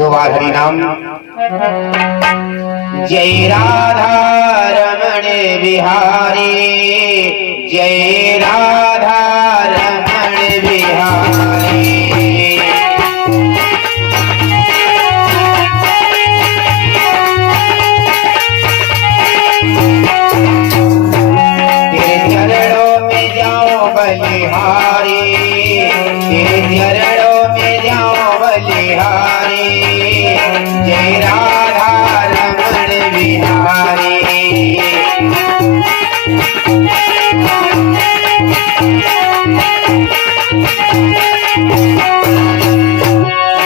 दो बार हरि नाम। जय राधा रमण बिहारी, जय राधा रमण बिहारी। तेरे चरणों में जाओ बलिहारी, तेरे चरणों में जाओ बलिहारी। जय राधा रमण बिहारी।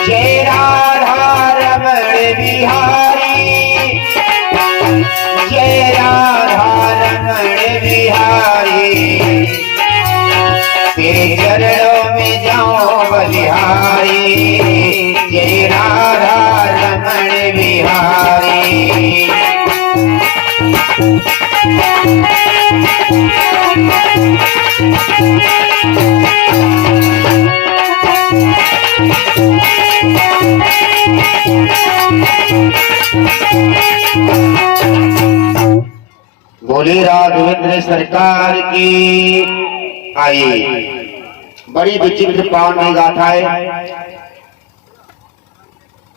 जय राधा रमण बिहारी, जय राधा रमण बिहारी। तेरे चरणों में जाओ बलिहारी, जय राधा रमण बिहारी। बोले राघवेंद्र सरकार की। आइए, बड़ी विचित्र पावन में गाथा है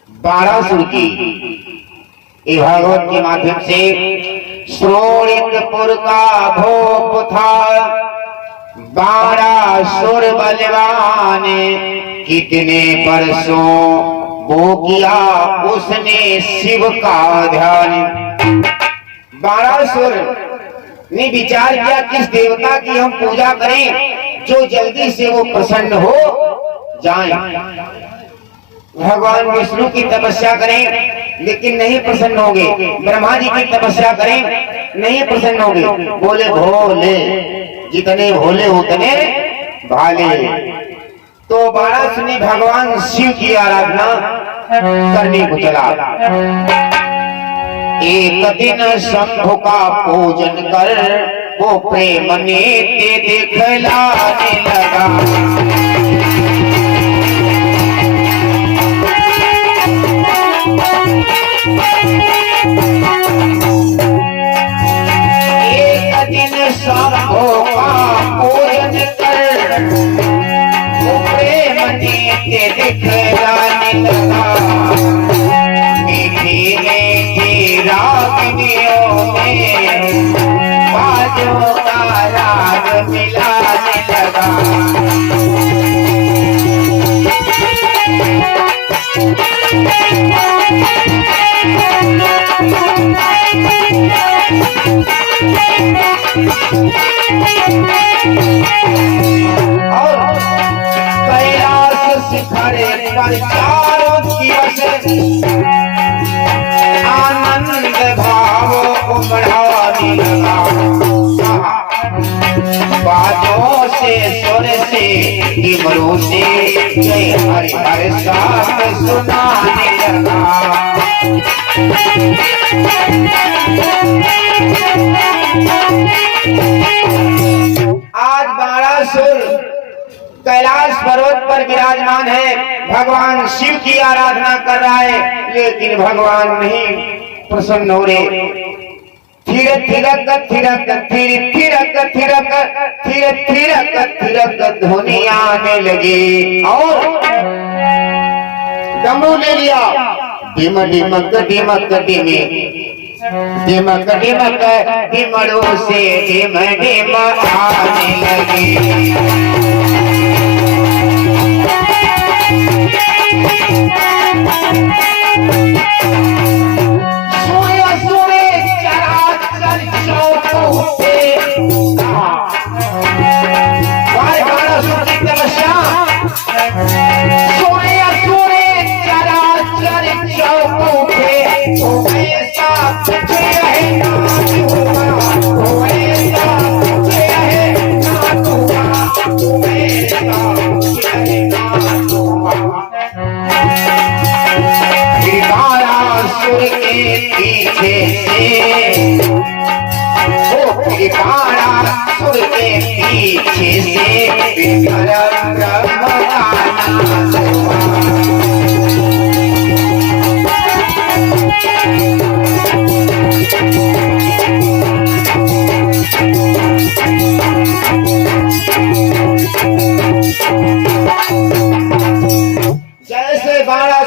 12 सुर की। ये भागवत के माध्यम से श्रोणितपुर का भोप था 12 सुर बलवान। कितने वर्षों वो किया उसने शिव का ध्यान। 12 सुर ने विचार किया किस देवता की हम पूजा करें जो जल्दी से वो प्रसन्न हो जाए। भगवान विष्णु की तपस्या करें लेकिन नहीं प्रसन्न होंगे। ब्रह्मा जी की तपस्या करें नहीं प्रसन्न होंगे। बोले भोले, जितने भोले उतने भाले। तो 12 सुनी भगवान शिव की आराधना करने को चला। एक दिन शंभु का पूजन कर वो प्रेम नेत्य दिखलाने लगा। एक दिन शंभु का पूजन कर वो प्रेम नेत्य दिखलाने लगा। रागनियों में बाजों का राग मिलाने लगा। और कैलाश शिखर पर चारों दिवस आनंद भाव उमड़ाने लगा। बातों से सुर से डमरू से जय हरि हरि साथ सुनाने लगा। आज 12 सुर कैलाश पर्वत पर विराजमान है। भगवान शिव की आराधना कर रहा है लेकिन भगवान नहीं प्रसन्न हो रहे। थिरक थिरक थिरक थिरक थिरक थिरक थिरक थिरक थिरक ध्वनि आने लगी और डमरू ले लिया। डिम डिमक डिमक डिमे डिमक डिमक डिमड़ों से डिम डिम आने लगी। सोया सोए चराचर चौकों तपस्या। सोया सोए चराचर चौकों पे ऐसा कुछ है ना हुआ, ऐसा कुछ है ना हुआ, ऐसा कुछ है ना हुआ। सुर के पीछे से सुर के पीछे से ब्रह्म गाना।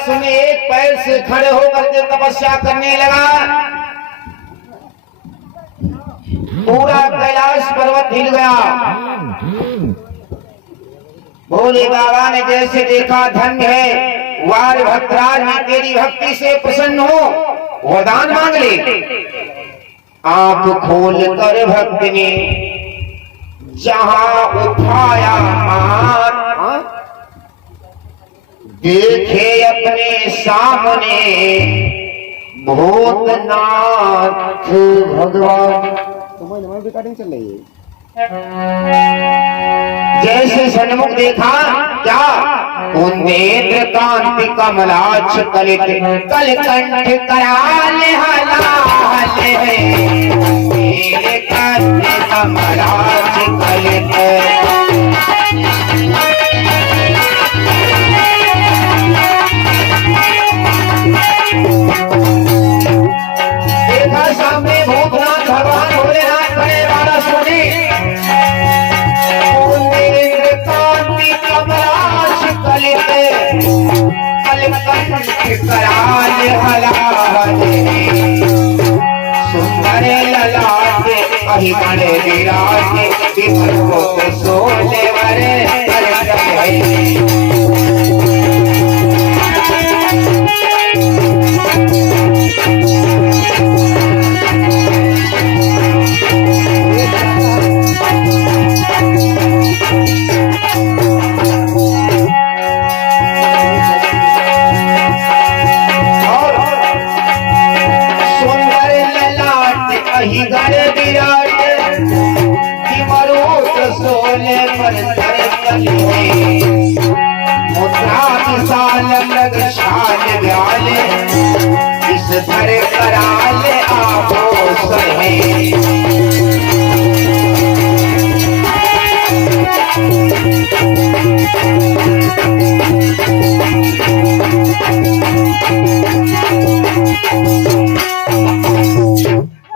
सुने एक पैर से खड़े होकर के तपस्या करने लगा। पूरा कैलाश पर्वत हिल गया। भोले बाबा ने जैसे देखा, धन्य है वार भद्राज ने तेरी भक्ति से प्रसन्न हो, वरदान मांग ले। आंख खोल कर भक्त ने जहां उठाया मान, देखे अपने सामने भूतनाथ भगवान। तुम्हारी रिकॉर्डिंग चल रही है। जैसे सन्मुख देखा क्या, उन्नेत्र कांति कमलाक्ष कलित कलकंठ कराल हलाल है, कांति कमलाक्ष कलित। देखा सामने भूतनाथ भगवान भोलेनाथ खड़े, वाला सुनी कराल हलाल, सुंदर ललाट कहीं बड़े विराट, सोले वरे मुद्रा विशाल मृग शाल व्याल, इस धर कराल आभूष है।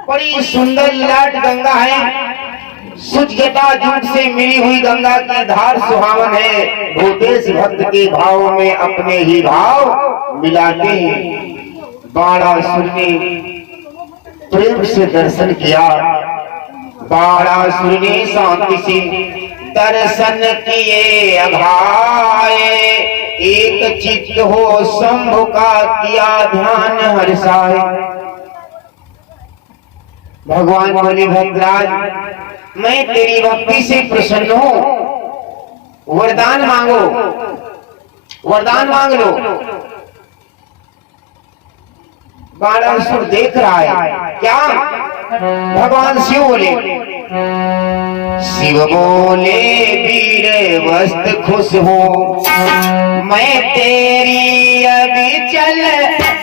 बड़ी सुंदर ललाट गंगा है, सुजगता जुग से मिली हुई गंगा की धार सुहावन है। भूतेश भक्त के भाव में अपने ही भाव मिलाते हैं। बाणासुर ने प्रेम से दर्शन किया, बाणासुर ने शांति से दर्शन किए अघाए, एक चित्त हो शंभु का किया ध्यान हर्षाए। भगवान बोले, भद्राज मैं तेरी भक्ति से प्रसन्न हूं, वरदान मांगो, वरदान मांग लो। बाणासुर देख रहा है क्या, भगवान शिव बोले, शिव बोले वीर वस्त खुश हो, मैं तेरी अभी चल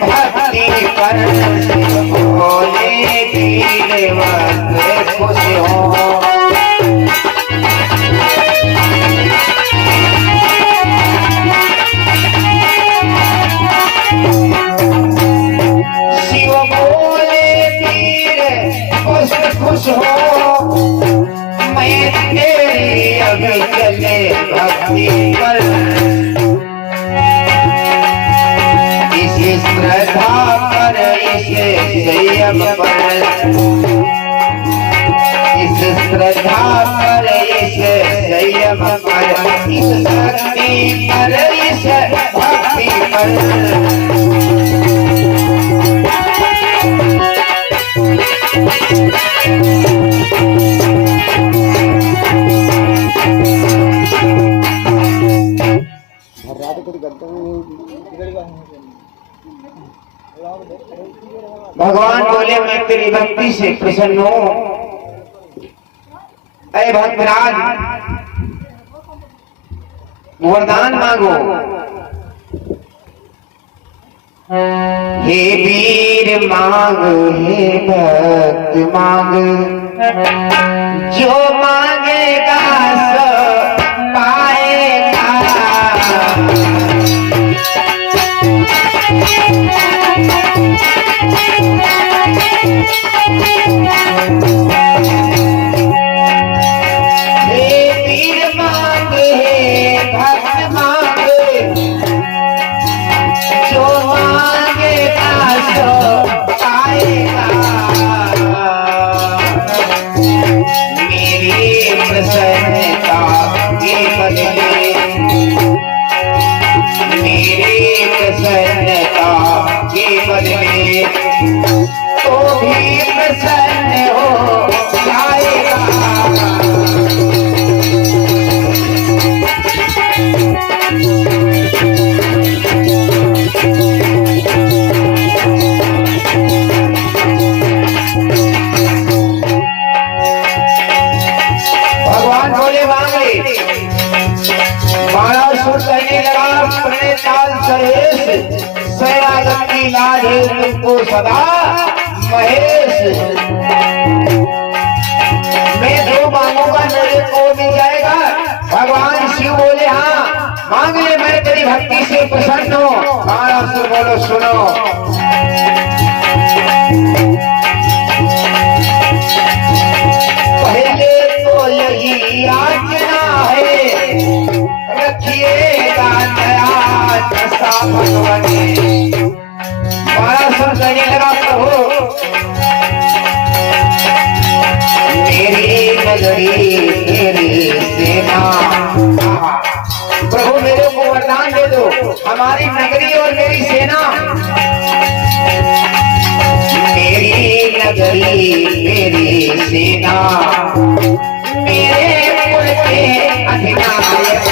भक्ति पर। शिव बोले वीर वस्त खुश हो, खुश हो, मैं तेरी अभी चले भक्ति पर। इसे श्रद्धा पर, इसे संयम पर, इस श्रद्धा पर, इसे संयम पर, इस शक्ति पर, इस भक्ति पर। भगवान बोले, मैं तेरी भक्ति से प्रसन्न हूं। अरे भक्तराज वरदान मांगो। हे वीर मांग, हे भक्त मांग, जो मांगेगा सो पाएगा। हे वीर मांग, हे भक्त मांग, जो तो भी प्रसन्न हो जाएगा। भगवान बोले मांगे, बाणासुर कहने लगा, प्रणेताल सहेश शैरागत की लाज है तुमको सदा महेश। मैं जो मांगूंगा मेरे को मिल जाएगा। भगवान शिव बोले हाँ मांग ले, मैं तेरी भक्ति से प्रसन्न हूँ। बाणासुर बोलो सुनो, पहले तो यही आज्ञा है, रखिएगा दया दशा भगवती। बाणासुर कहने लगा, प्रभु मेरी नगरी मेरी सेना, प्रभु मेरे को वरदान दे दो, हमारी नगरी और मेरी सेना। मेरी नगरी मेरी सेना, मेरे कुल के अधिनायक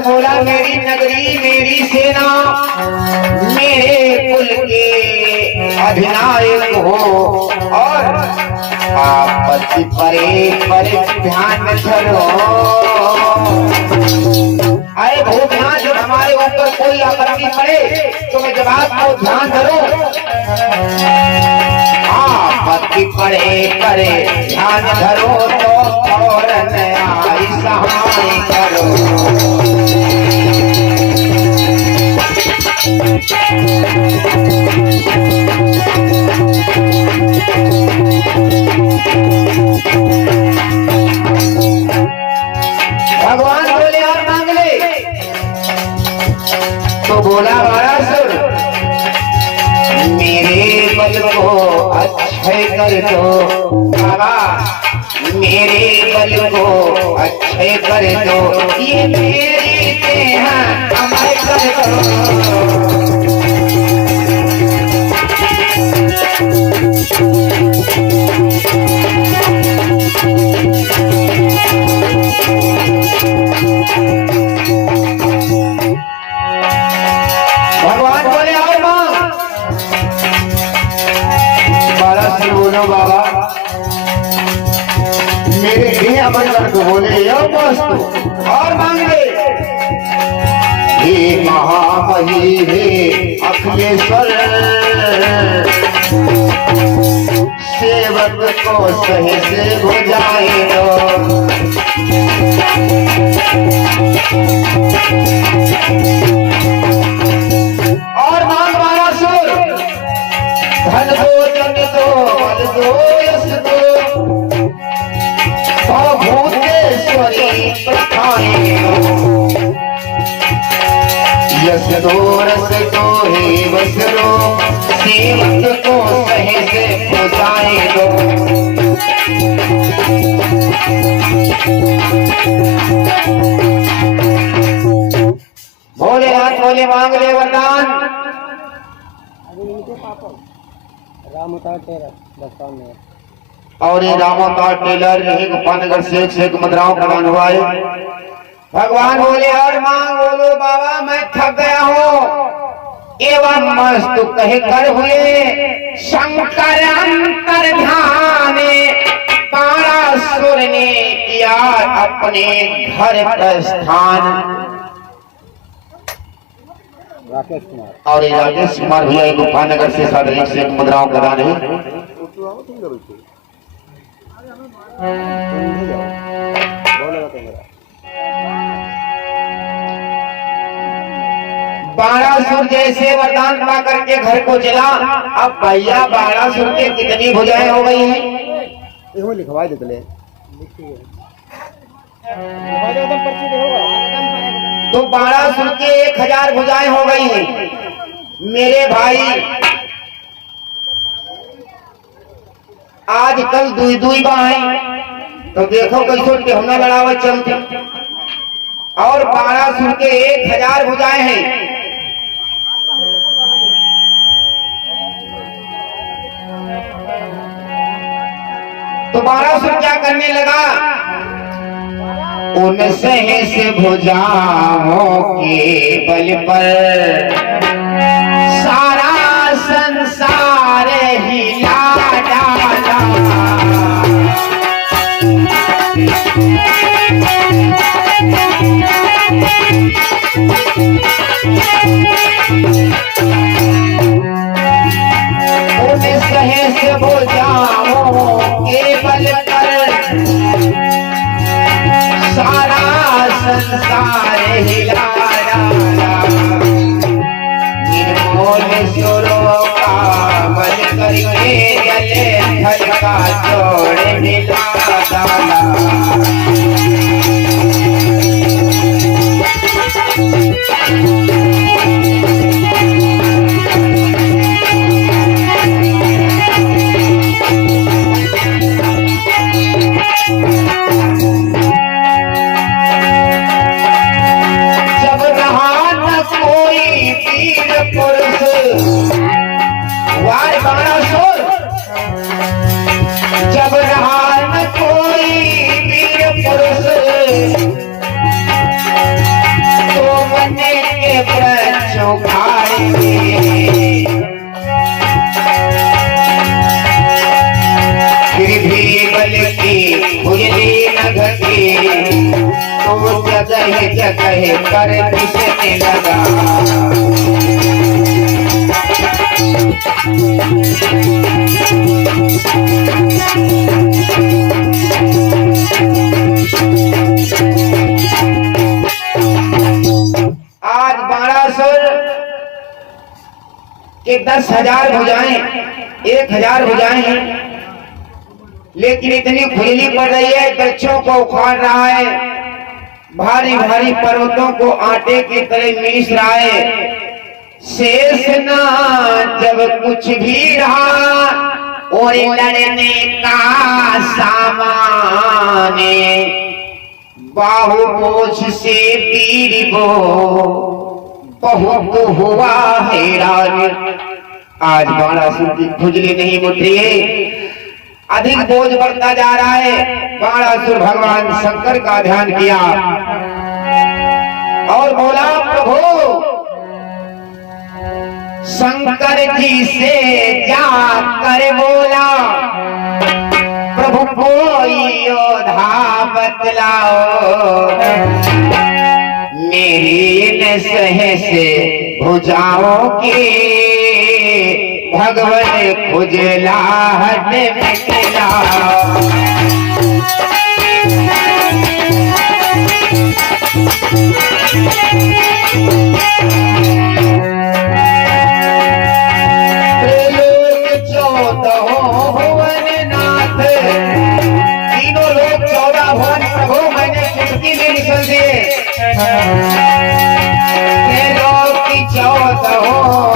बोला, मेरी नगरी मेरी सेना, मेरे कुल के अधिनायक हो, और आपत्ति परे परे ध्यान धरो। अरे भूतनाथ जब हमारे ऊपर कोई आपत्ति पड़े तो मैं जवाब को ध्यान धरो। आपत्ति पड़े परे ध्यान धरो तो फौरन आई सहाय करो। भगवान बोले और मांग ले, तो बोला बाणासुर मेरे बल को अक्षय कर दो, बाबा मेरे बल को अक्षय कर दो, ये मेरी देह अमर कर दो। भगवान बोले और मांग। बाणासुर बोलो बाबा मेरे देह अमर कर दो, बोले यो मस्त और मांग ले। हे महामही हे अखिलेश्वर, सेवक को सही से बुझाए दो। और मांग बाणासुर, धन दो जन दो बल दो यश दो, भूतेश्वरी प्रथाए यश दो रस दो हे वसरो, सेवक को सही से बुझाए दो। भोलेनाथ बोले मांग ले वरदान। और ये रामोतार टेलर यही गोपालनगर से एक मुद्राओं का दान हुआ है। भगवान बोले और मांग। बोलो बाबा मैं थक गया हूँ। एवं मस्तु कहे कर हुए शंकर अंतर्ध्यान, बाणासुर ने किया अपने घर प्रस्थान। राकेश कुमार और ये राकेश कुमार भैया गोपालनगर से सार्वजनिक से एक मुद्राओं का दान है। बाणासुर जैसे वरदान पा करके घर को चला। अब भैया बाणासुर के कितनी भुजाएं हो गई हैं? लिखवा दे तो बाणासुर के 1000 भुजाएं हो गई हैं। मेरे भाई आज कल दुई दुई बाई तो देखो कैसे के हमला लड़ावे चलते और 1200 के 1000 भुजाएं हैं। तो 1200 क्या करने लगा, उन सहस भुजाओं के बल पर सारा संसार हिला डाला। उन सहस भुजाओं के बल पर सारा संसार हिला डाला। निर्मोल सुरों का बल करके जले थल का जोड़ मिला डाला। जब रहा न कोई वीर पुरुष तो बने के वृक्ष उखाड़े। फिर भी बल की खुजली न घटी तो जगह जगह पर दिसने लगा। आज 1200 के 10,000 भुजाएं 1,000 भुजाएं हैं, लेकिन इतनी खुजली पड़ रही है, वृक्षों को उखाड़ रहा है, भारी भारी पर्वतों को आटे की तरह मीस रहा है। शेष ना जब कुछ भी रहा और लड़ने का सामान, बाहुबोझ से वीर को बहुत हुआ हैरान। आज 1200 की खुजली नहीं मुट रही है, अधिक बोझ बढ़ता जा रहा है। 1200 भगवान शंकर का ध्यान किया और बोला, प्रभु शंकर जी से जाकर बोला, प्रभु कोई योद्धा बतलाओ, मेरी न सहस भुजाओं की भगवान खुजलाहट मिटाओ।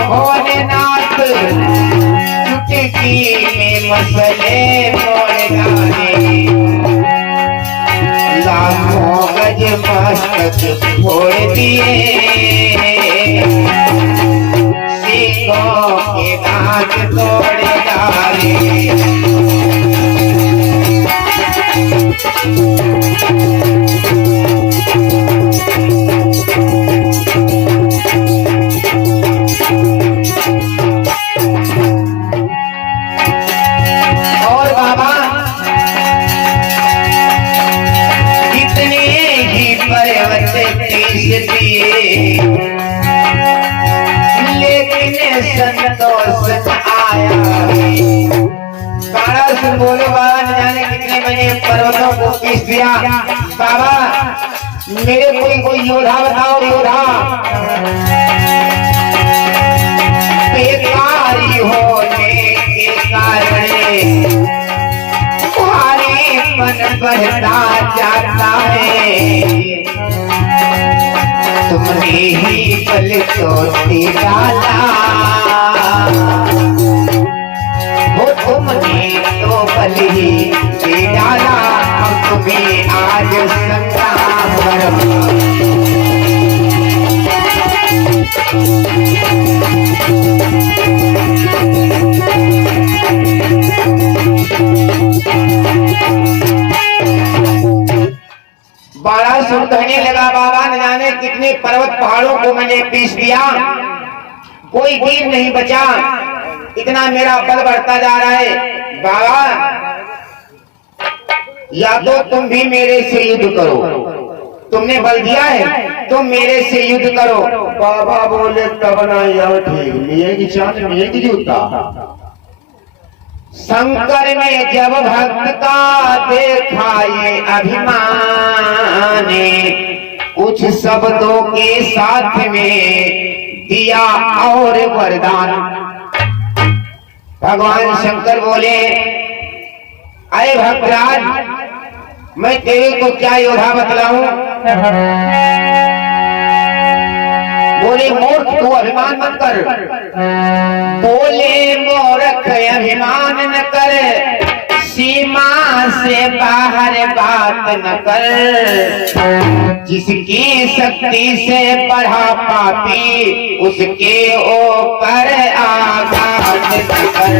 भोलेनाथ चुटकी में मसले मोड़ डाले, लाखों गज मस्तक फोड़ दिए, सींगों के दांत तोड़ डाले। लेकिन संतोष आया, 1200 बोले बाबा न जाने कितने मैंने पर्वतों को पीस दिया। बाबा मेरे कोई योद्धा बताओ, योद्धा बेकारी होने के कारण भारीपन बढ़ता जाता है। तुम्हें ही बल तो डाला, वो तुमने तो बल ही डाला, हम तुम्हें आज संग्राम करवा। बाणासुर कहने लगा, बाबा न जाने कितने पर्वत पहाड़ों को मैंने पीस दिया, कोई जीव नहीं बचा, इतना मेरा बल बढ़ता जा रहा है। बाबा या तो तुम भी मेरे से युद्ध करो, तुमने बल दिया है, तुम मेरे से युद्ध करो। बाबा बोले तब ना यार ठीक मिलेगी चांद मिलेगी जूता। शंकर में जब भक्त का देखा ये अभिमान, कुछ शब्दों के साथ में दिया और वरदान। भगवान शंकर बोले, अरे भक्तराज मैं तेरे को क्या योद्धा बतलाऊं? बोले मूर्ख तू अभिमान मत कर। बोले मूर्ख अभिमान न कर, सीमा से बाहर बात न कर। जिसकी शक्ति से बढ़ा पापी, उसके ऊपर आघात न कर।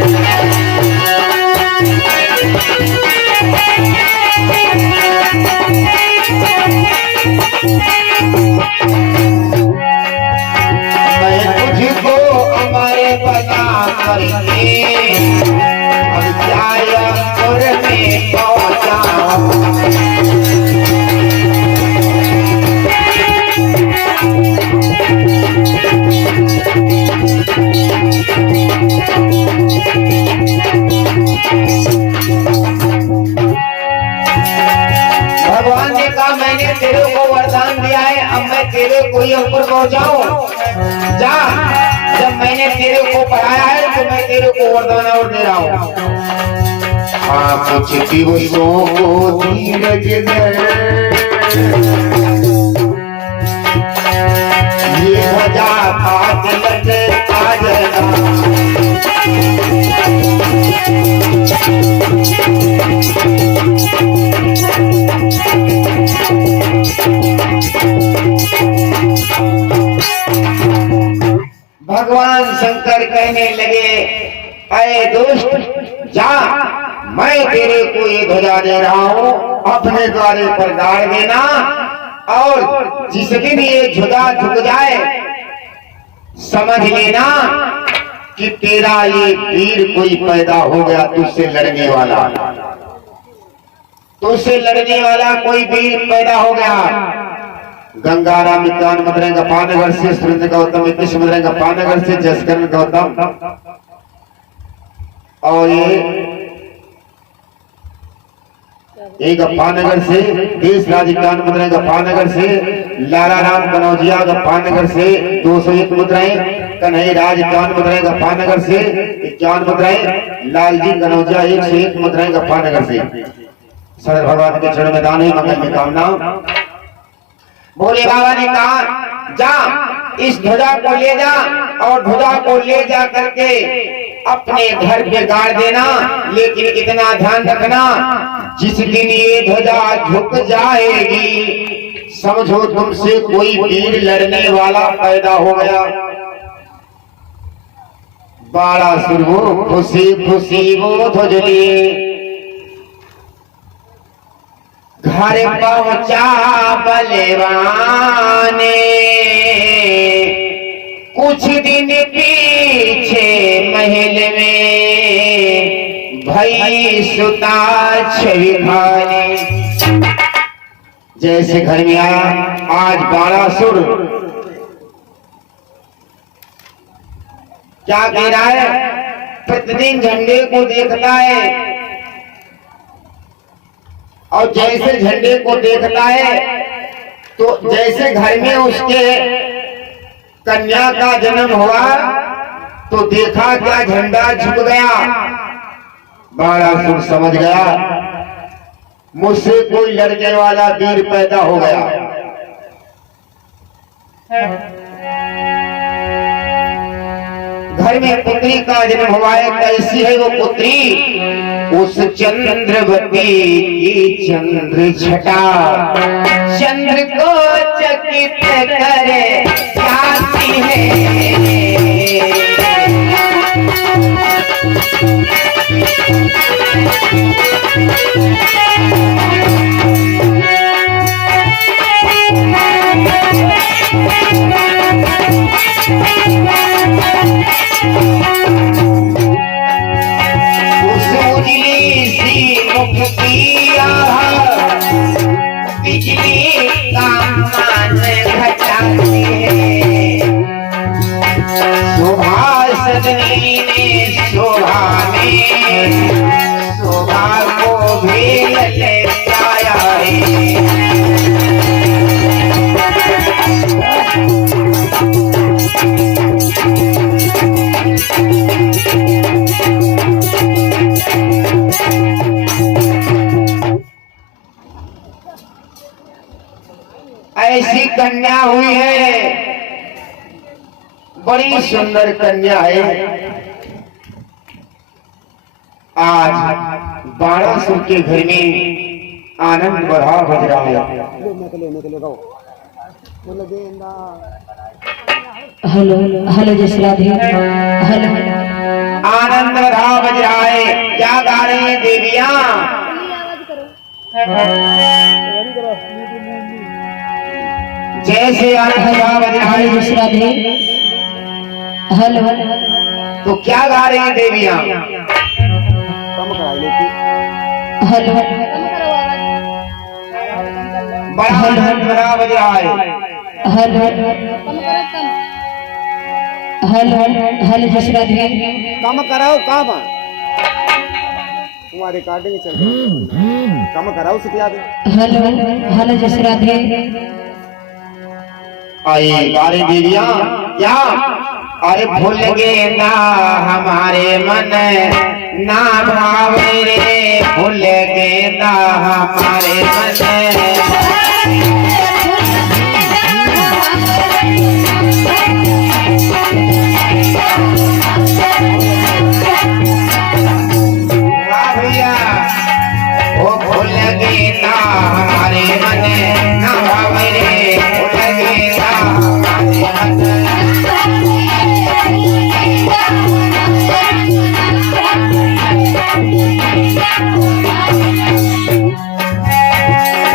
तुझको अमर बना करके और जायपुर में पहुंचा। भगवान ने कहा मैंने तेरे को वरदान दिया है, अब मैं तेरे को ही ऊपर पहुंचाऊं। जा, जब मैंने तेरे को पढ़ाया है तो मैं तेरे को वरदान और दे रहा हूं। कुछ दिवसों को धीरज धर, ये ध्वजा फातिलत आ जाना। भगवान शंकर कहने लगे, अरे दोस्त जा, मैं तेरे को ये ध्वजा दे रहा हूं, अपने द्वारे पर गाड़ देना, और जिस दिन ये ध्वजा झुक जाए समझ लेना कि तेरा ये वीर कोई पैदा हो गया, तुझसे लड़ने वाला, तुझसे लड़ने वाला कोई वीर पैदा हो गया। गंगाराम मित्रान मदरेंगा पानगर से, सुरेंद्र गौतम इतने मदरेंगा पानगर से, जसकरण गौतम, और ये एक पानगर से, देश राजकान मदरेंगा पानगर से, लाला राम कनौजिया पानगर से 201 मुद्राएं, कन्हई राजकान मदरेंगा पानगर से 51 मुद्राएं, लालजी कनौजिया 101 मुद्राएं पानगर से। सर भगवान के चरण में दान हुई, मंगल की कामना। भोले बाबा ने कहा, जा इस ध्वजा को ले जा, और ध्वजा को ले जा करके अपने घर पे गाड़ देना, लेकिन इतना ध्यान रखना, जिस दिन ये ध्वजा झुक जाएगी समझो तुमसे कोई वीर लड़ने वाला पैदा हो गया। बाणासुर वो खुशी खुशी वो ध्वज लिए घर पहुंचा बलवाने, कुछ दिन पीछे महल में भई सुता छवि खाने। जैसे घर में आया, आज बाणासुर क्या कह रहा है, प्रतिदिन झंडे को देखता है, और जैसे झंडे को देखता है तो जैसे घर में उसके कन्या का जन्म हुआ तो देखा क्या झंडा झुक गया। बाणासुर समझ गया मुझसे कोई लड़ने वाला वीर पैदा हो गया। घर में पुत्री का जन्म हुआ है। कैसी है वो पुत्री? उस चंद्रवती की चंद्र छटा चंद्र को चकित करे जाती है। बिजली का मान घटाती है। शोभा सदनी ने शोभा में शोभा को भी ले आया है। ऐसी कन्या हुई है, बड़ी सुंदर कन्या है। आज 1200 के घर में आनंद बढ़ा बज रहा है। हेलो हेलो जय श्री राधे। हेलो आनंद बढ़ा बज रहा है। क्या गा रही है देवियां? जैसे आनंद बढ़ा बज रहा है। जय श्री राधे। हेलो तो क्या गा रही है देवियां? हेलो बड़ा आनंद बढ़ा बज रहा है। हेलो हेलो हेलो जय श्री राधे। काम कराओ काम तुम्हारी रिकॉर्डिंग चल रही है। काम कराओ सिखला दे। हेलो हेलो जय श्री राधे। आइए गारे देवियां क्या? अरे भूल गए ना हमारे मन ना भाव रे, भूल गए ना हमारे मन। भैया वो भूल गए ना हमारे मन ना भाव रे, भूल गए ना हमारे मन।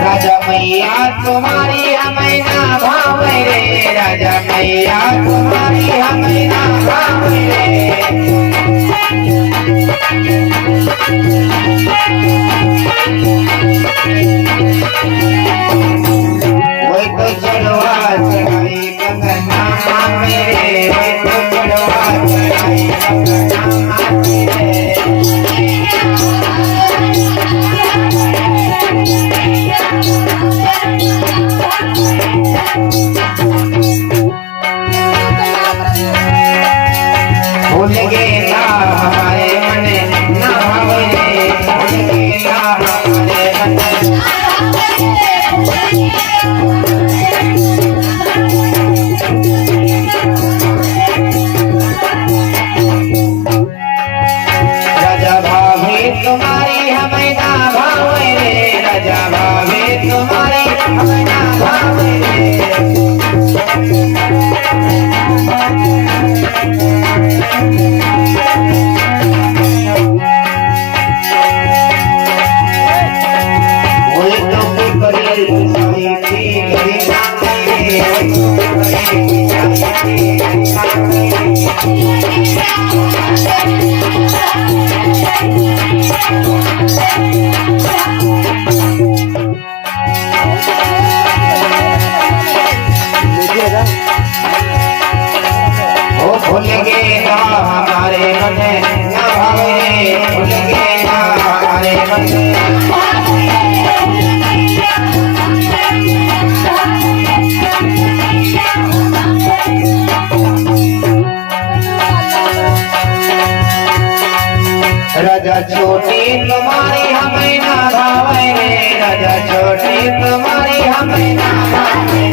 राजा मैया तुम्हारी हमें ना भाव रे, राजा मैया तुम्हारी हमें ना भाव रे। वही तो चढ़वा चढ़ाई कंगना मेरे, वही तो चढ़वा चढ़ाई कंगना मेरे। भूल गए ना हमारे मन ना भाव रे, भूल गए ना हमारे मन। राजा भाभी तुम्हारी हमें ना भाव रे, राजा भाभी तुम्हारी हमें ना भाव रे। भूल गए ना हमारे मन ना भाव रे, भूल गए ना हमारे मन। राजा छोटी तुम्हारी हमें ना भाव रे, राजा छोटी तुम्हारी हमें ना भाव रे।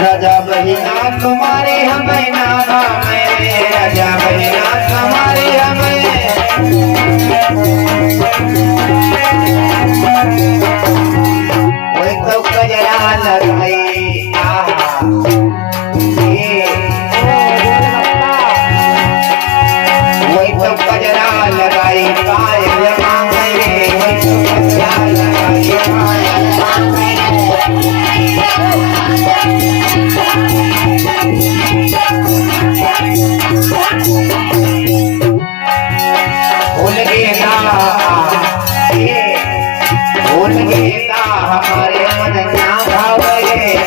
राजा बहिना तुम्हारे हमें ना भावे, राजा बहिना तुम्हारे हमें वही तो कजरा लगाई वही तो कजरा लगाई पायल मांगे, वही तो कजरा लगाई पायल मांगे। भूल गेला भूल गेला हमारे मन ना भावे,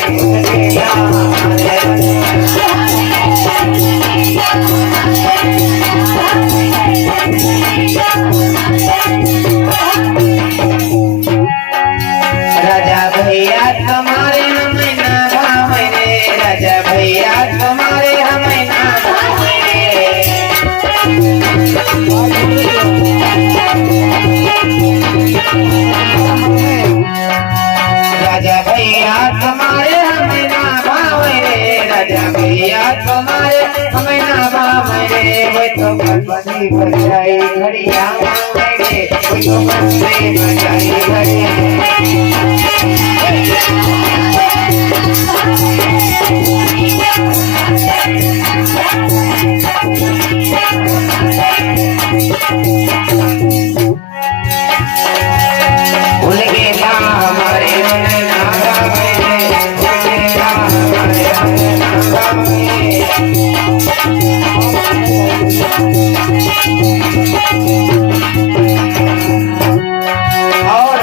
भूल गेला हमारे राजा भैया तुम्हारे हमें ना भावे, राजा भैया तुम्हारे हमें ना भावे। राजा भैया तुम्हारे हमें ना भावे, राजा भैया तुम्हारे हमें ना भावे। वो तो बंसी बजाई घड़िया मांगे, वो तो बंसी बजाई घड़िया। भूल गेला हमारे मन ना भावे, भूल गेला हमारे मन ना भावे। और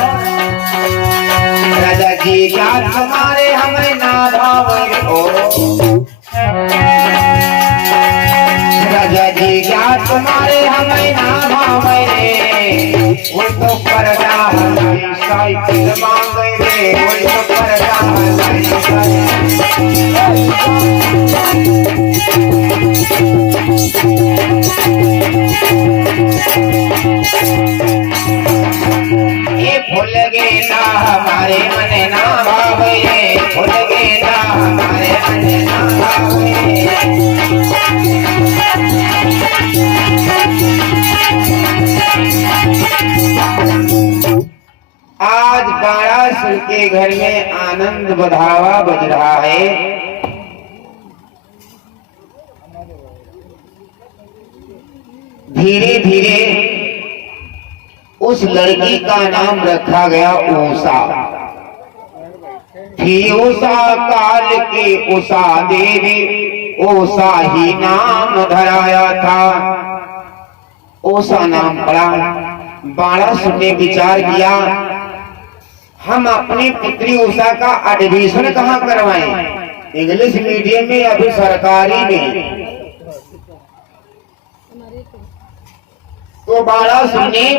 राजा जी क्या तुम्हारे हमें ना भावे, ओ राजा जी क्या तुम्हारे हमें ना भावे। वो तो पर्दा हमारी साइकिल मांगे रे, वो तो पर्दा हमारी ये भूल गेला हमारे मन ना भावे, भूल गेला हमारे मन ना भावे। आज बारासुर के घर में आनंद बधावा बज रहा है। धीरे धीरे उस लड़की का नाम रखा गया उषा। थी उषा काल की उषा देवी, उषा ही नाम धराया था। उषा नाम पड़ा। बारासुर ने विचार किया, हम अपनी पुत्री उषा का एडमिशन कहाँ करवाएं, इंग्लिश मीडियम में या फिर सरकारी में। तो बारासुर ने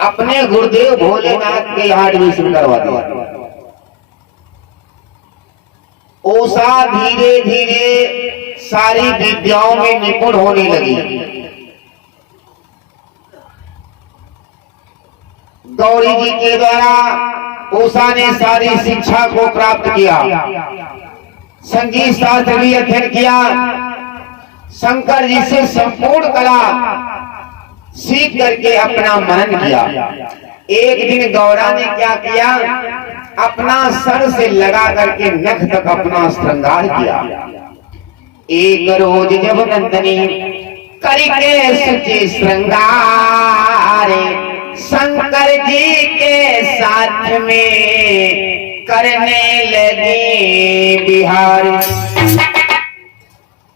अपने गुरुदेव भोलेनाथ के यहाँ एडमिशन करवा दिया। उषा धीरे धीरे सारी विद्याओं में निपुण होने लगी। गौरी जी के द्वारा उषा ने सारी शिक्षा को प्राप्त किया। संगीत शास्त्र भी अध्ययन किया। शंकर जी से संपूर्ण कला सीख करके अपना मनन किया। एक दिन गौरा ने क्या किया, अपना सर से लगा करके नख तक अपना श्रृंगार किया। एक रोज जब नंदनी करके सच्चे श्रृंगार शंकर जी के साथ में करने लगी बिहार।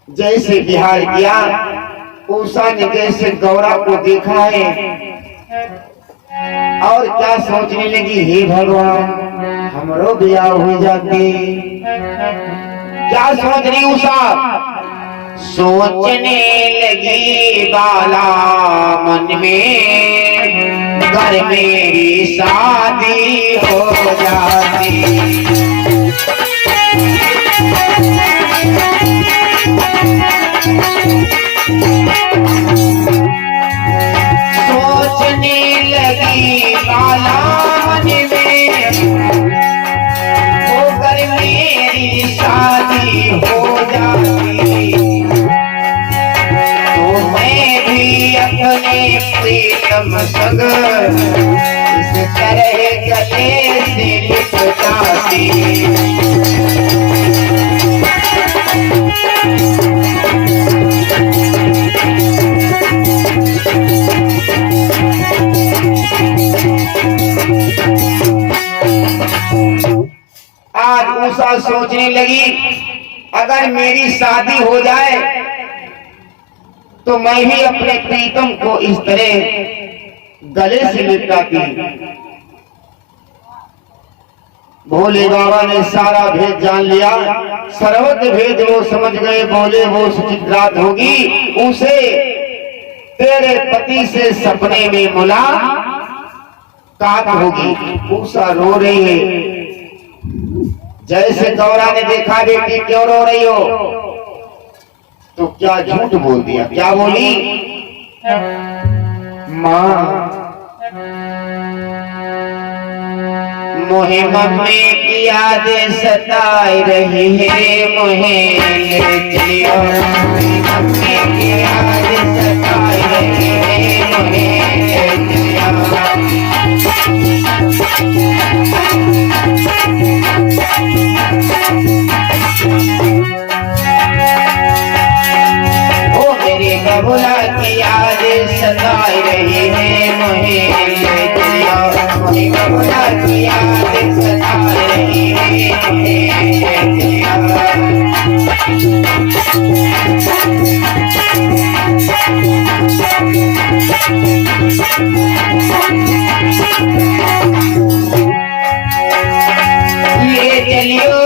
जैसे बिहार किया, उषा ने जैसे गौरा को देखा है और क्या सोचने लगी, हे भगवान हमरो ब्याह हो जाते। क्या सोच रही उषा, सोचने लगी बाला मन में, घर मेरी शादी हो जाती। में प्रीतम संग इस तरह गले से लिपटाती। आज उषा सोचने लगी अगर मेरी शादी हो जाए तो मैं भी अपने प्रीतम को इस तरह गले से लिपटाती। भोले बाबा ने सारा भेद जान लिया, सर्वत्र भेद वो समझ गए। बोले वो सुचित रात होगी, उसे तेरे पति से सपने में मुलाकात होगी। उषा रो रही है। जैसे गौरा ने देखा बेटी क्यों रो रही हो, तो क्या झूठ बोल दिया। क्या बोली? माँ मोहे मम्मी की याद सताई रही है, मोहे ले चलियो। मम्मी की याद सताई रही है, मोहे ले चलियो। ओ मेरी बबुला की याद सताई रही है, मोहे ले चलियो। मोही बबुला की याद सताई रही है, मोहे ले चलियो। ले चलियो,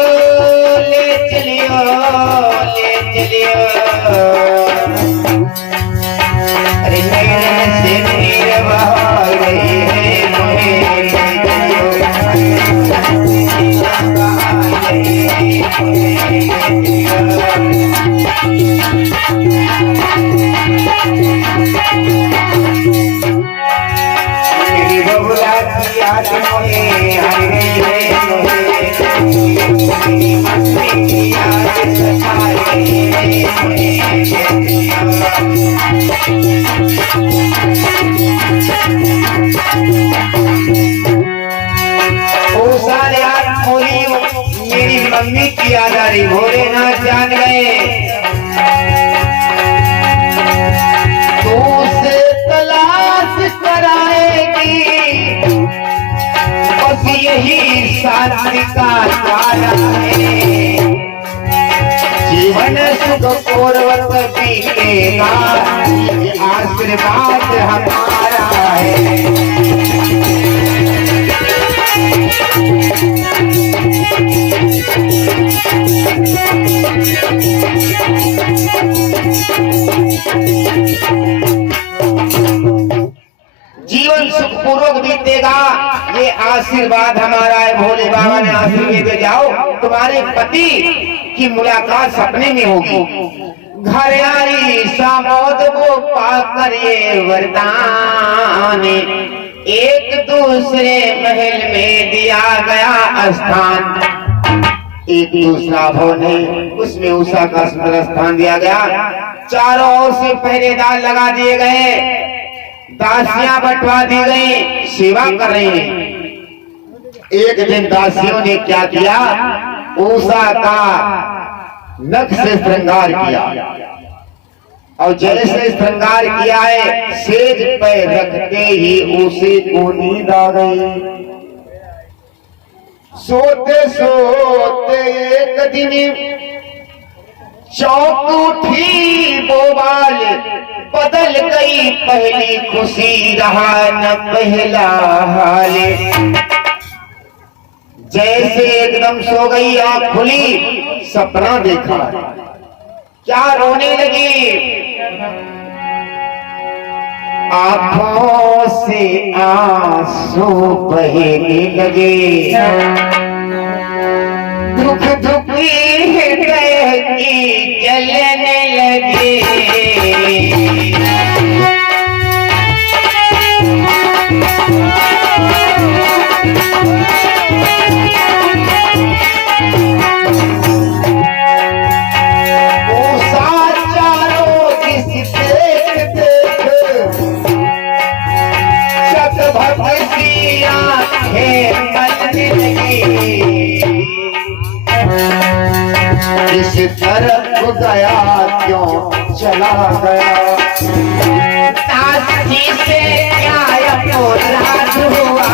ले चलियो। अरे नैन से नीर बहा रही है, मोहे ले चलियो। मेरी बबुला की याद मोहे आ रही है, मोहे मेरी मस्ती की याद सताई रही है, मोहे उषा ने आज बोली मेरी मम्मी की याद आ रही। भोलेनाथ जान गए तो उसे तलाश कराएगी, बस यही शादी का तारा है। जीवन सुख पूर्वक बीतेगा, ये आशीर्वाद हमारा है। जीवन सुखपूर्वक बीतेगा, ये आशीर्वाद हमारा है। भोले बाबा ने आशीर्वाद दे जाओ तुम्हारे पति की मुलाकात सपने में होगी। घर आई सामोद वो पाकर ये वरदान, एक दूसरे महल में दिया गया स्थान। एक दूसरा भवन है, उसमें उषा का सुंदर स्थान दिया गया। चारों ओर से पहरेदार लगा दिए गए, दासियां बंटवा दी गई, सेवा कर रही हैं। एक दिन दासियों ने क्या किया, उषा का नख से श्रृंगार किया, और जैसे श्रृंगार किया है सेज पे रखते ही उसे को नींद आ गई। सोते सोते एक दिन चौक उठी बोबाल, बदल गई पहली खुशी रहा न पहला हाल। जैसे एकदम सो गई, आंख खुली, सपना देखा, क्या रोने लगी। आंखों से आंसू बहने लगे, दुख दुखी हृदय की जलने लगे। उषा चारों दिस देख देख है मलने लगी। इस तरफ गया क्यों चला गया, ताशी से क्या अपराध हुआ।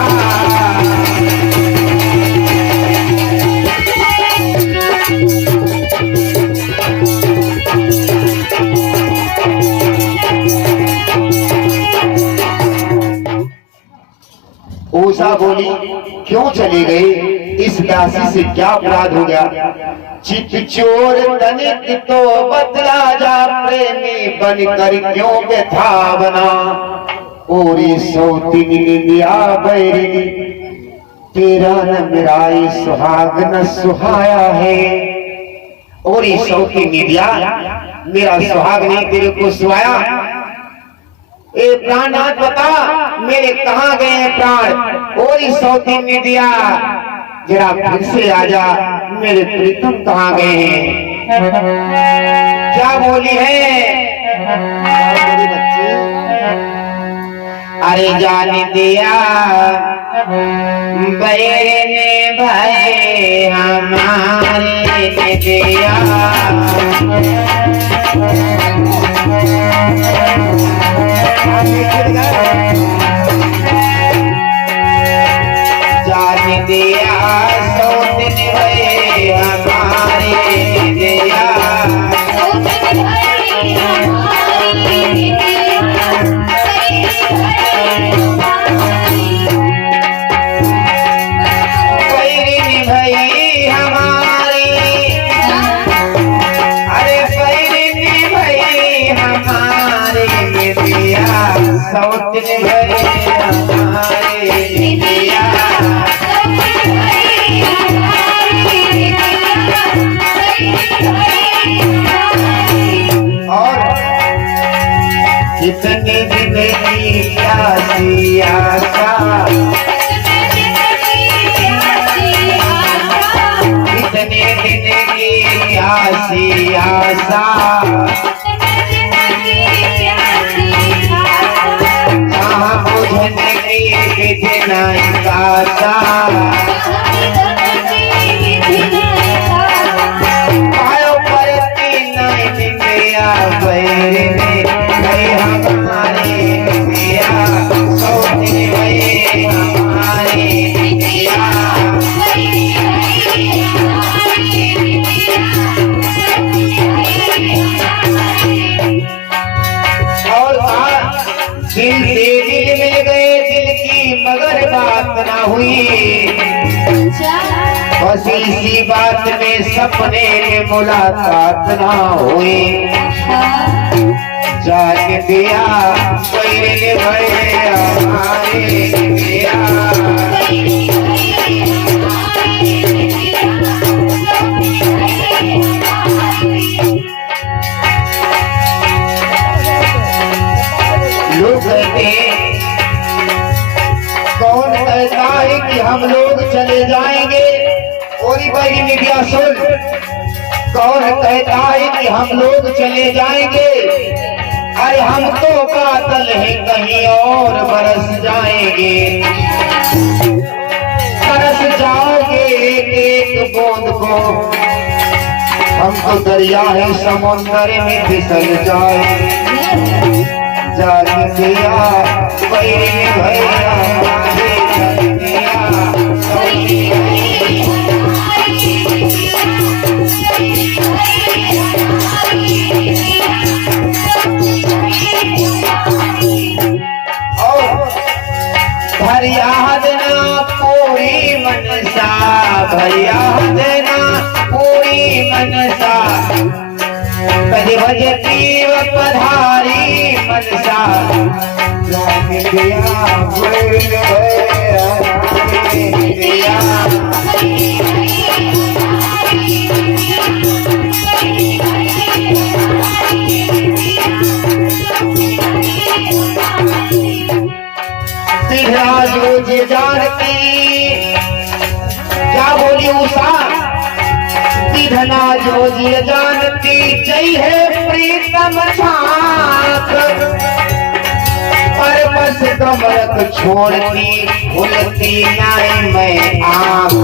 उषा बोली क्यों चले गए, इस दासी से क्या अपराध हो गया। चित चोर तनिक तो बदला जा, प्रेमी बनकर क्यों व्यथा बना। और सौतीन निंदिया बैरिनी, तेरा न मेरा सुहाग न सुहाया है। और सौतीन निंदिया, मेरा सुहाग नहीं तेरे को सुहाया। ए प्राणनाथ बता, मेरे कहाँ गए हैं प्राण। और इस सौतीन ने दिया, जरा फिर से आजा, मेरे प्रीतम कहाँ गए हैं। क्या बोली है, अरे जान दिया बैर ने भाई हमारे ने दिया। जान दिया सौतीन भाई हमारे दिया। बैरिन भाई हमारे, अरे बैरिन भाई हमारे दिया। सौतीन भाई हमारे दिया। और कितने दिन की प्यासी आशा, कितने दिन की प्यासी आशा। जहाँ बुझने की विधि नहीं काशा। दिल से दिल मिल गए, दिल की मगर बात ना हुई। बस इसी बात में सपने में मुलाकात ना हुई। जान दिया बैरिन भाई हमारे दिया। लोग कहते कौन कहता है कि हम लोग चले जाएंगे। और बैरिन निदिया सुन, कौन कहता है कि हम लोग चले जाएंगे। अरे हम तो कातल हैं, कहीं और बरस जाएंगे। बरस जाओगे एक एक बूंद को, हम तो दरिया है समुद्र में फिसल जाएंगे। जान दिया बैरिन भाई हमारे दिया। भरिया देना पूरी मनसा, भरिया देना पूरी मनसा। कभी भजती व पधारी मनसा। जान दिया बैरिन भाई हमारे दिया। जो जानती, क्या बोली उषा, विधना जो जानती। जय है प्रीतम छात्र, पर बस अमृत छोड़ती भूलती नाय मैं आप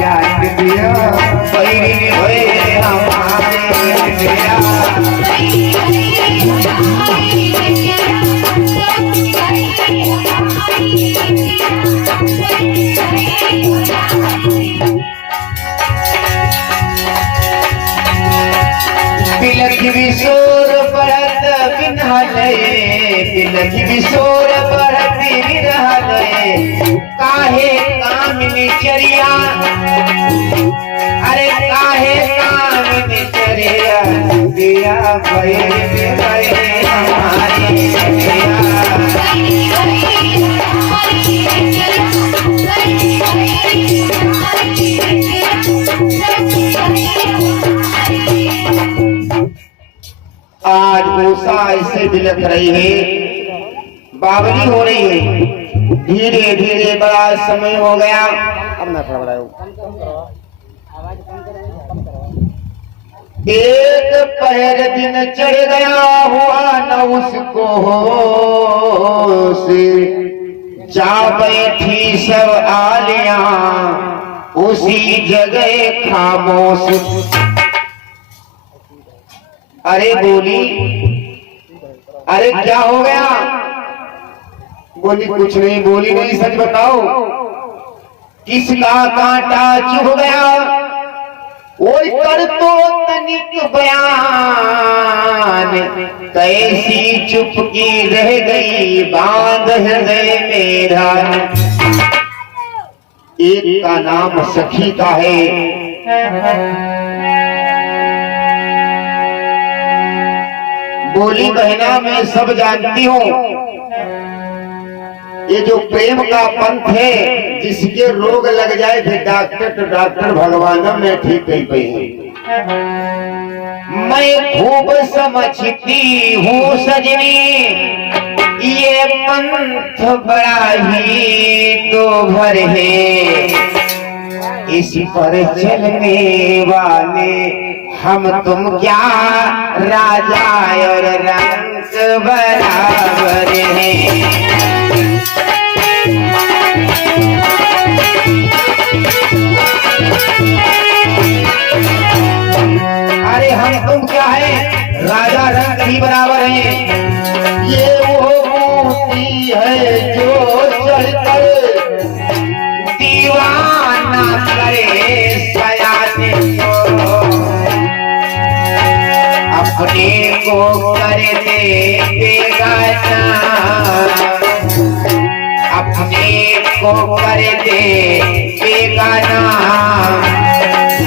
जान दिया बैरी होए हमारे दिया बिलख विशोर बढ़त बिनहले बिलख विशोर बढ़त बिनहले काहे कामिनी चरिया अरे काहे कामिनी चरिया दिया भय हमारे दिया आज उषा ऐसे बिलख रही है, बावली हो रही है। धीरे धीरे बड़ा समय हो गया। अब ना खड़ा एक पहर दिन चढ़ गया हुआ न उसको होश जा बैठी सब आलिया उसी जगह खामोश। अरे बोली अरे क्या हो गया? बोली कुछ नहीं। बोली नहीं सच बताओ किसका कांटा चुभ गया? और कर तो तनिक बयान कैसी चुपकी रह गई बांध हृदय मेरा। एक का नाम सखी का है। बोली बहना मैं सब जानती हूँ ये जो प्रेम का पंथ है जिसके रोग लग जाए थे डॉक्टर तो डॉक्टर भगवान में ठीक कही पे है। मैं खूब समझती हूँ सजनी ये पंथ बड़ा ही तो भर है इस पर चलने वाले हम तुम क्या राजा और रंग बराबर हैं। अरे हम तुम क्या है राजा रंग ही बराबर हैं। ये वो मूर्ति है जो चढ़कर दीवाना करे सयाने को अपने को कर दे बेगाना अपने को कर दे बेगाना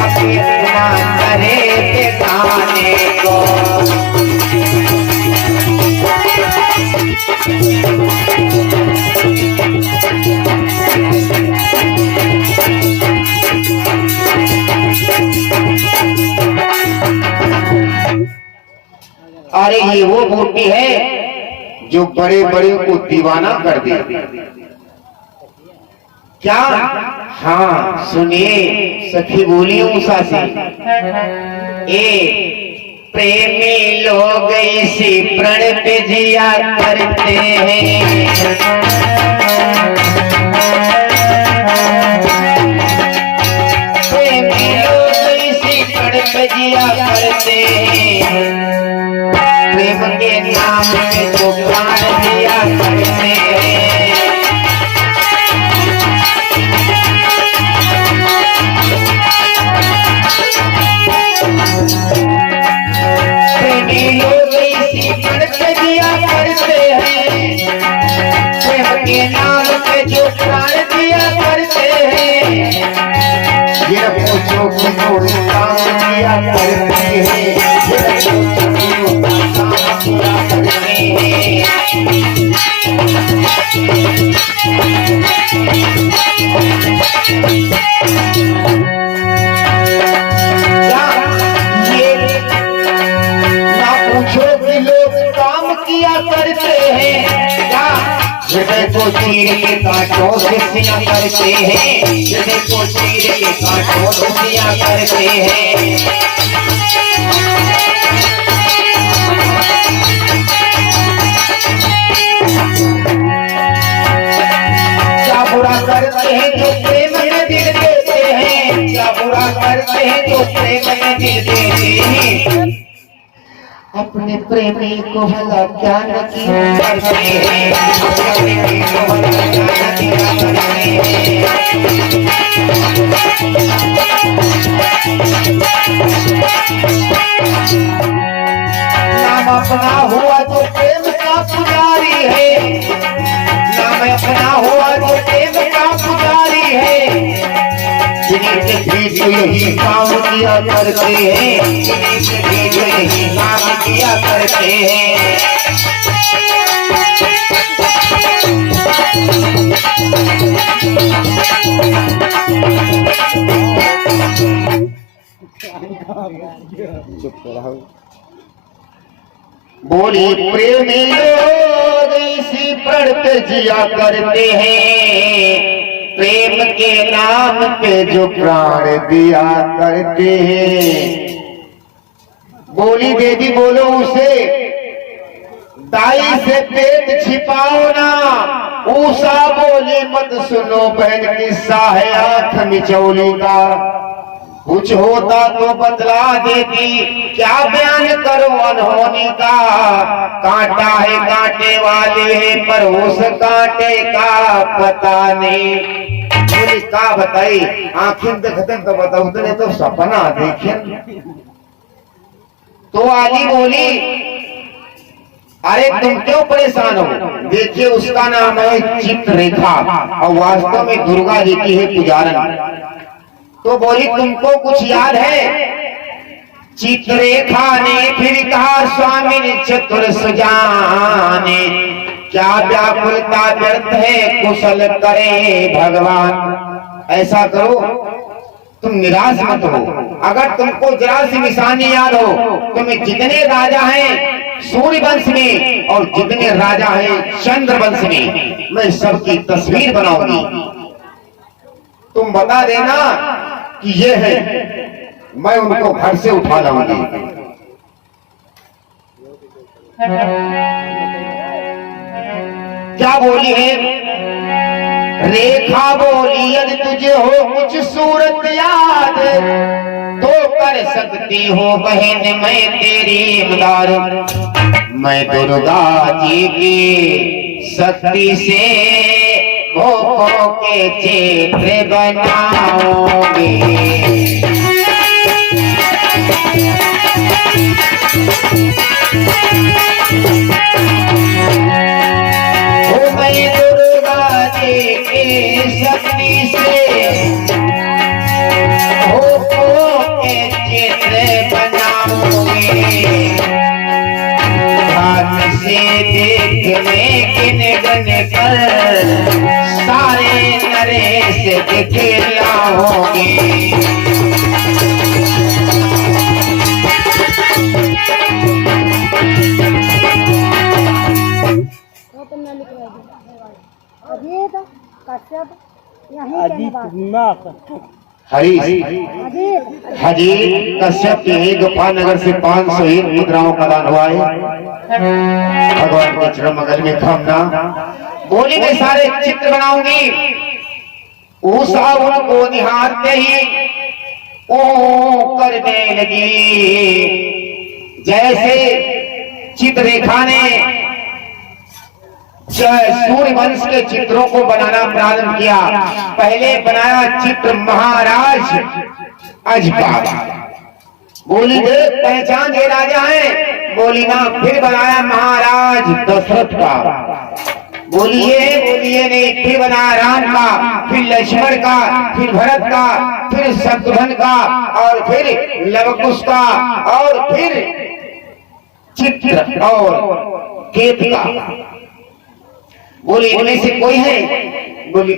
अपना करे बेगाने को। अरे ये वो मूर्ति है जो बड़े बड़े को दीवाना कर दे। क्या? हाँ सुनिए सखी बोली उषा से। प्रेमी लोग इसी प्रण पे जिया करते हैं। प्रेमी लोग इसी प्रण पे जिया करते हैं। प्रेम के नाम में जो प्राण दिया करते हैं। प्रेमी लोग इसी प्रण पे दिया करते हैं। प्रेम के नाम पे जो प्राण दिया करते हैं। ये पूछो कि कौन काम दिया करते हैं। ना पूछो कि लोग काम किया करते हैं। क्या हृदय को चीर के कांटों से सिया करते हैं। हृदय को चीर के कांटों से सिया करते हैं। अपने प्रेमी को भला क्या न किया करते हैं, अपने प्रेमी को भला क्या न किया करते हैं। नाम अपना हुआ तो प्रेम का पुजारी है, नाम अपना हुआ तो प्रेम का पुजारी है। भी तो यही काम किया करते हैं, भी तो यही काम किया करते हैं। चुप रहो। बोली प्रेमी लोग इसी प्रण पे जिया करते हैं, प्रेम के नाम पे जो प्राण दिया करते हैं। बोली देवी बोलो उसे, दाई से पेट छिपाओ ना। ऊषा बोली मत सुनो बहन किस्सा है आंख मिचौली का, कुछ होता तो बतला देती, क्या बयान करो अनहोनी का। कांटा है कांटे वाले है पर उस कांटे का पता नहीं। बोली का बताई, आखिर देखते तो बताओ तो सपना देखे। तो आली बोली अरे तुम क्यों परेशान हो, देखिए उसका नाम है चित्ररेखा और वास्तव में दुर्गा जी की है पुजारन। तो बोली तुमको कुछ याद है? चित्ररेखा ने फिर कहा स्वामी ने चतुर सुजाने, क्या व्याकुलता व्यर्थ है कुशल करे भगवान। ऐसा करो तुम निराश मत हो, अगर तुमको जरा सी निशानी याद हो, तुम्हें जितने राजा हैं सूर्य वंश में और जितने राजा हैं चंद्र वंश में, मैं सबकी तस्वीर बनाऊंगी। तुम बता देना कि ये है, मैं उनको घर से उठा लाऊंगी। क्या बोली है? रेखा बोली यदि तुझे हो कुछ सूरत याद तो कर सकती हो बहन मैं तेरी इमदाद। मैं दुर्गा जी की शक्ति से भोगों के चित्र बनाऊंगी। मैं दुर्गा जी की शक्ति से भोगों के चित्र बनाऊंगी। ध्यान से देखने गिन गिन कर सारे नरेश दिखलाओगे। हरी हजीर कश्यप के गोपालनगर से 501 मुद्राओं का दान हुआ है। भगवान के चरण मगज में खमना। बोली में सारे चित्र बनाऊंगी। ऊषा उनको निहारते ही ओ करने लगी, जैसे चित्ररेखा ने सूर्य वंश के चित्रों को बनाना प्रारंभ किया। पहले बनाया चित्र महाराज अजबाब। बोली देख पहचान ये राजा है? बोली ना। फिर बनाया महाराज दशरथ का। बोलिए नहीं। फिर बनाया राम का, फिर लक्ष्मण का, फिर भरत का, फिर शत्रुघ्न का, और फिर लवकुश का, और फिर चित्र और केतु का। बोली इनमें से कोई है? बोली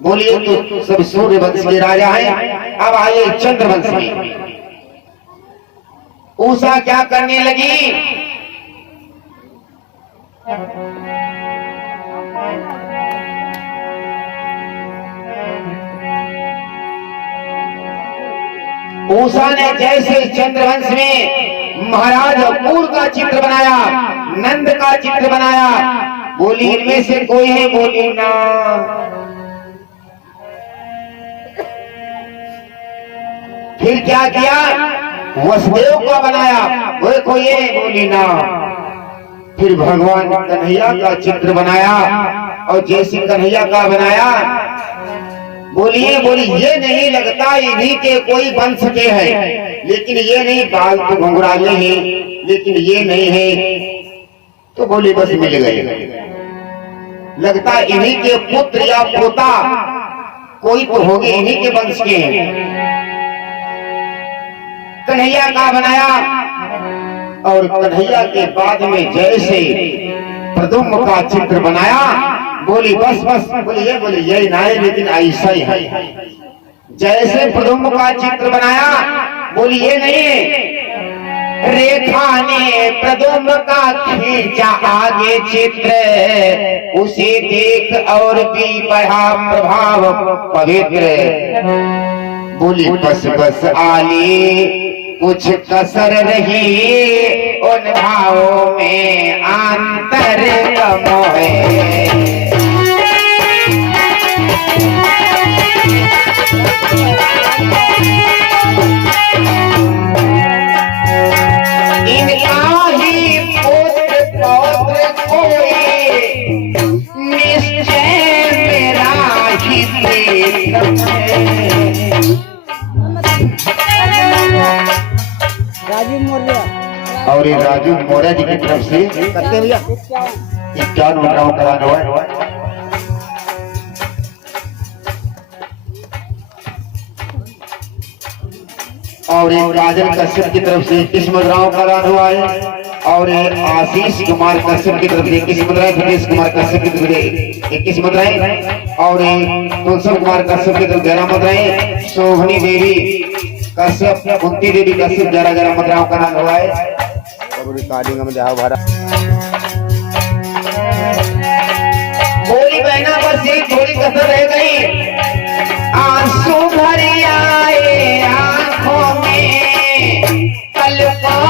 बोलिए तो सब सूर्य वंश के राजा हैं। अब आइए चंद्रवंश में। ऊषा क्या करने लगी? ऊषा ने जैसे चंद्रवंश में महाराज अपूर का चित्र बनाया, नंद का चित्र बनाया। बोली इनमें से कोई है? बोली ना। फिर क्या किया? वसुदेव का बनाया, देखो ये बोली ना। फिर भगवान कन्हैया का चित्र बनाया और जैसे कन्हैया का बनाया, बोलिए बोली ये नहीं लगता इन्हीं के कोई बन सके है, लेकिन ये नहीं, बाल तो घुंघराले हैं लेकिन ये नहीं है। तो बोली बस मिल गए, लगता इन्हीं के पुत्र या पोता कोई तो होंगे, इन्हीं के वंश के हैं। कन्हैया का बनाया और कन्हैया के बाद में जैसे प्रद्युम्न का चित्र बनाया, बोली बस बस, बोली यही ना है लेकिन ऐसा ही है। जैसे प्रद्युम्न का चित्र बनाया, बोली ये नहीं है। रेखा ने प्रद्युम्न का खींचा आगे चित्र, उसे देख और भी बढ़ा प्रभाव पवित्र। बोली बस बस आली कुछ कसर रही, उन भावों में अंतर कम है। इनका ही पुत्र पौत्र कोई, निश्चय मेरा ही प्रीतम है। राजू मौर्य और ये राजू मौर्य जी की तरफ से करते भैया 51 उठाव कराना हुआ है। और एक राजन कश्यप की तरफ से 21 मुद्राओं का दान हुआ है। और एक आशीष कुमार कश्यप की तरफ से 21 मुद्राएं, सुरेश कुमार कश्यप की तरफ से 21 मुद्राएं, और एक तुलसी कुमार कश्यप की तरफ 11 मुद्राएं, शोभनी देवी कश्यप, कुंती देवी कश्यप 11 मुद्राओं का दान हुआ है। अब रिकॉर्डिंग में जाओ भरा बोली बहना बस एक थोड़ी कसर रह गई, आंसू भर आए आंखों में, पलकों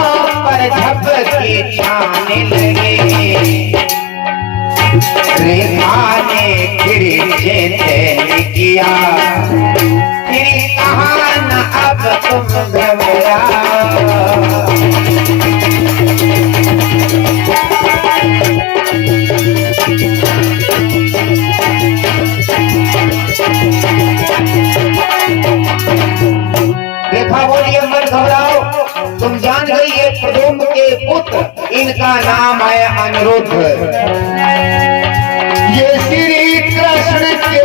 पर झपकी छाने लगे। रेखा ने फिर चेतन किया, फिर कहा न अब तुम घबराओ। देखा बोलिए मत घबराओ, तुम जान गई ये प्रद्युम्न के पुत्र, इनका नाम है अनिरुद्ध। ये श्री कृष्ण के